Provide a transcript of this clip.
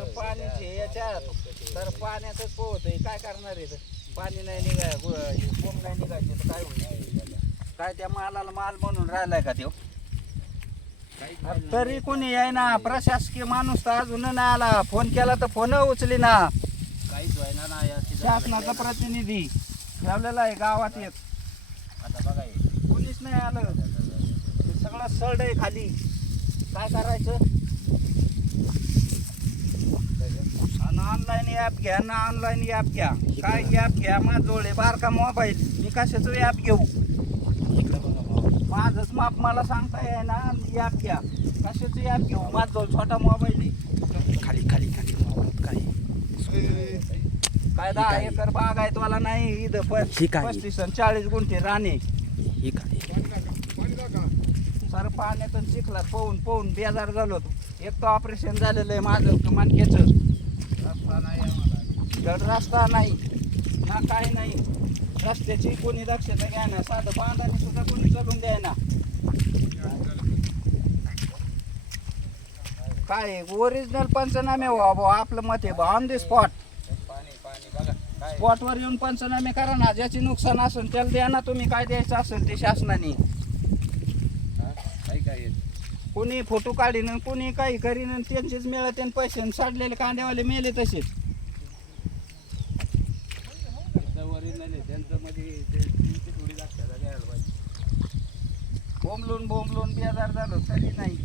तर पाणीचे याच्यात तर पाण्यातच पोहतय, काय करणार आहे? पाणी नाही निघाय, कोंब नाही निघायचे तर काय होईल? काय त्या मालाला माल म्हणून राहिलाय का तो? तरी कोणी आहे ना, प्रशासकीय माणूस तर अजून नाही आला. फोन केला तर फोन उचली ना. काहीच व्हायना ना या शासनाचा प्रतिनिधी ठेवलेला आहे गावात एक, आता बघा कोणीच नाही आलं. ते सगळं सड आहे खाली, काय करायचं? आणि ऑनलाईन ॲप घ्या ना, ऑनलाईन ॲप घ्या. काय ॲप घ्या? माझ्याजवळ आहे बारका मोबाईल, मी कशाचं ॲप घेऊ? माझंच माप मला सांगता येई ना, ॲप घ्या. कशाचं ॲप घेऊ? माझ्याजवळ छोटा मोबाईल आहे. खाली खाली खाली काय काय 10 एकर बाग आहे तुम्हाला नाही इथं ठीक आहे. 35 आणि 40 गुंठे राणे. हे काय सर पाण्यातून चिखलात पोहून पोहून बेजार झालो होतो. एक तर ऑपरेशन झालेलं आहे माझं मणक्याचं. धड रस्ता नाही ना, काय नाही. रस्त्याची कोणी दक्षता घ्या ना, साधं बांधाने सुद्धा कोणी चलून द्याय ना. काय ओरिजिनल पंचनामे व्हावं आपलं मत आहे, ऑन दी स्पॉट. स्पॉटवर येऊन पंचनामे करा ना. ज्याचे नुकसान असेल त्याला द्या ना तुम्ही, काय द्यायचं असेल ते शासनाने. कोणी फोटो काढीन, कोणी काही करीन, त्यांचेच मिळते पैसे. साडलेले कांद्यावाले मेले तसेच. बोंबलून बोंबलून बेजार झालो तरी नाही.